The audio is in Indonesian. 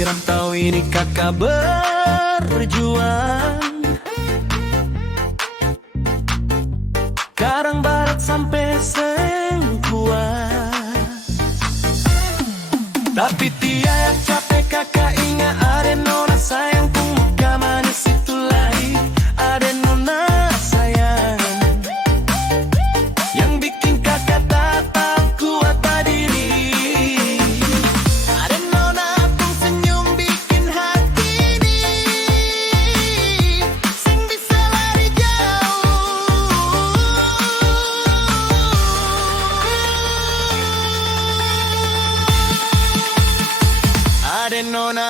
Di rantau ini kakak berjuang, Karang Barat sampai Sengkuan. Tapi tiada capek kakak ingat ada nona sayang pun muka manis itu lagi. Ada nona sayang yang bikin kakak tak kuat berdiri. Ada nona pun senyum bikin hati ini sing bisa lari jauh. Ada nona